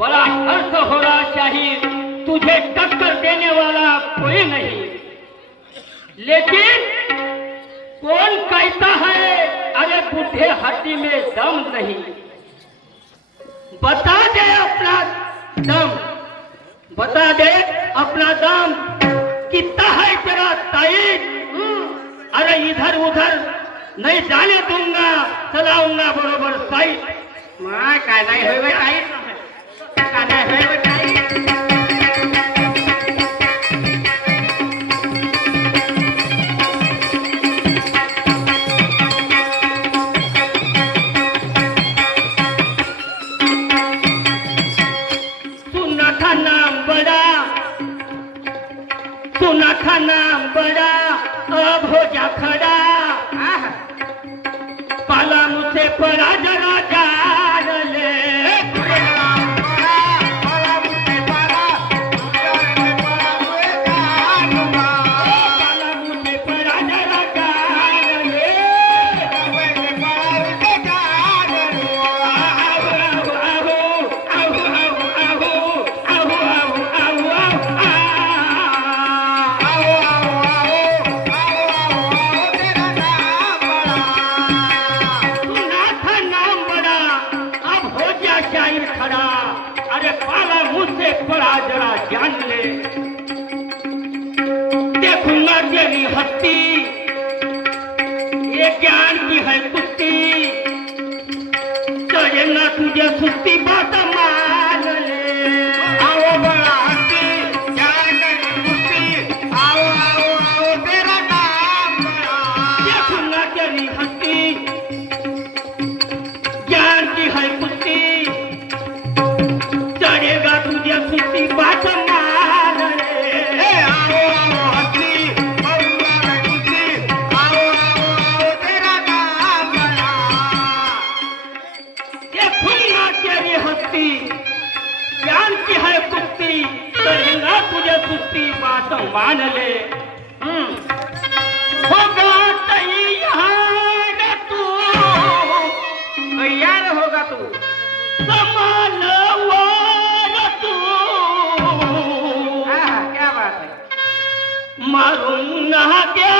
बड़ा हर्ष हो रहा शाही, तुझे टक्कर देने वाला कोई नहीं। लेकिन कौन कहता है अरे बूढ़े हड्डी में दम नहीं? बता दे अपना दम, बता दे अपना दम कितना है तेरा ताईद। अरे इधर उधर नहीं जाने दूंगा, चलाऊंगा बरोबर साइड। माय काय नाही होय बाई ताई, काय नाही होय बाई ताई। सुना था नाम बड़ा, सुना था नाम बड़ा, अब हो जा खड़ा। पाला मुझसे पड़ा जरा जान ले, जान ले। देखूंगा तेरी हस्ती, ये ज्ञान की है कुश्ती, चलेगा तुझे सुस्ती बात मान ले। आओ बड़ा हस्ती, ज्ञान की कुश्ती, आओ आओ आओ तेरा नाम बड़ा। देखूंगा तेरी हस्ती, ज्ञान की है कुश्ती, चलेगा तुझे सुस्ती बात मान ले। आओ आओ हस्ती, बउआ की कुश्ती, आओ आओ आओ तेरा नाम बड़ा। देखूंगा तेरी हस्ती, ज्ञान की है कुश्ती, चलेगा तुझे सुस्ती बात मान ले। होगा तैयार तू, तैयार होगा तू, समान तू, क्या बात है। मारूंगा क्या